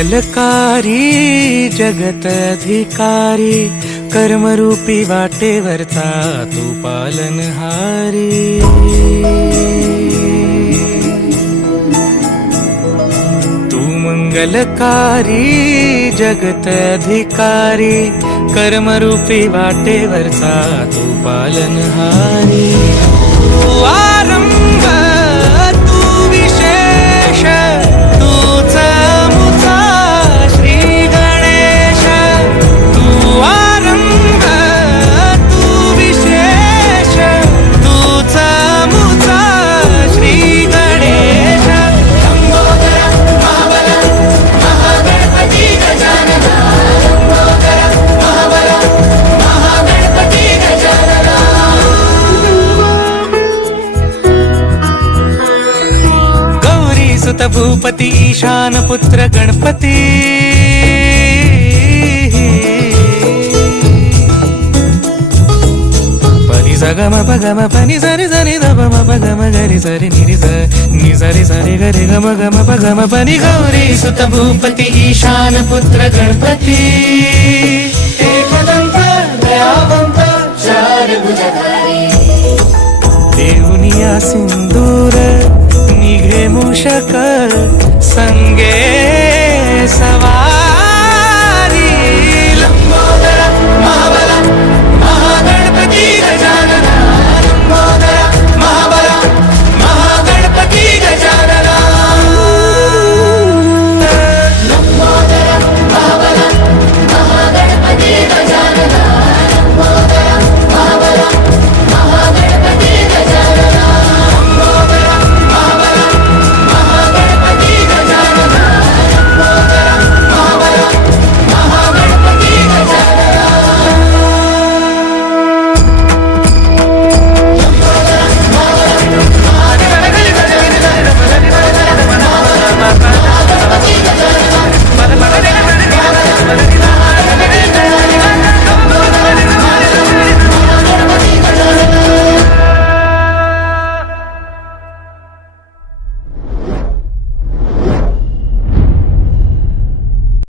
मंगलकारी जगत अधिकारी, कर्मरूपी वाटेवरचा तू पालनहारी। तू मंगलकारी जगत अधिकारी, कर्मरूपी वाटेवरचा तू पालनहारी। तू आरंभ तू विशेष, तूच मुचा श्री गणेश। तू आरंभ तू विशेष, तूच मुचा श्री गणेश। लंबोदर महाबल महागणपती गजानना, लंबोदर महाबल महागणपती गजानना। गौरी सुत भूपती ईशान पुत्र गणपती, पनी सगम पगम पनी सरी सरी दम पगम गरी सरी निरी नि सरी सरी गरी गम गम पगम पनी। गौरी सुत भूपती ईशान पुत्र गणपती, एकदंत दयावंत चार भुजधारी। देऊनिया सिंदूर निघे मूषक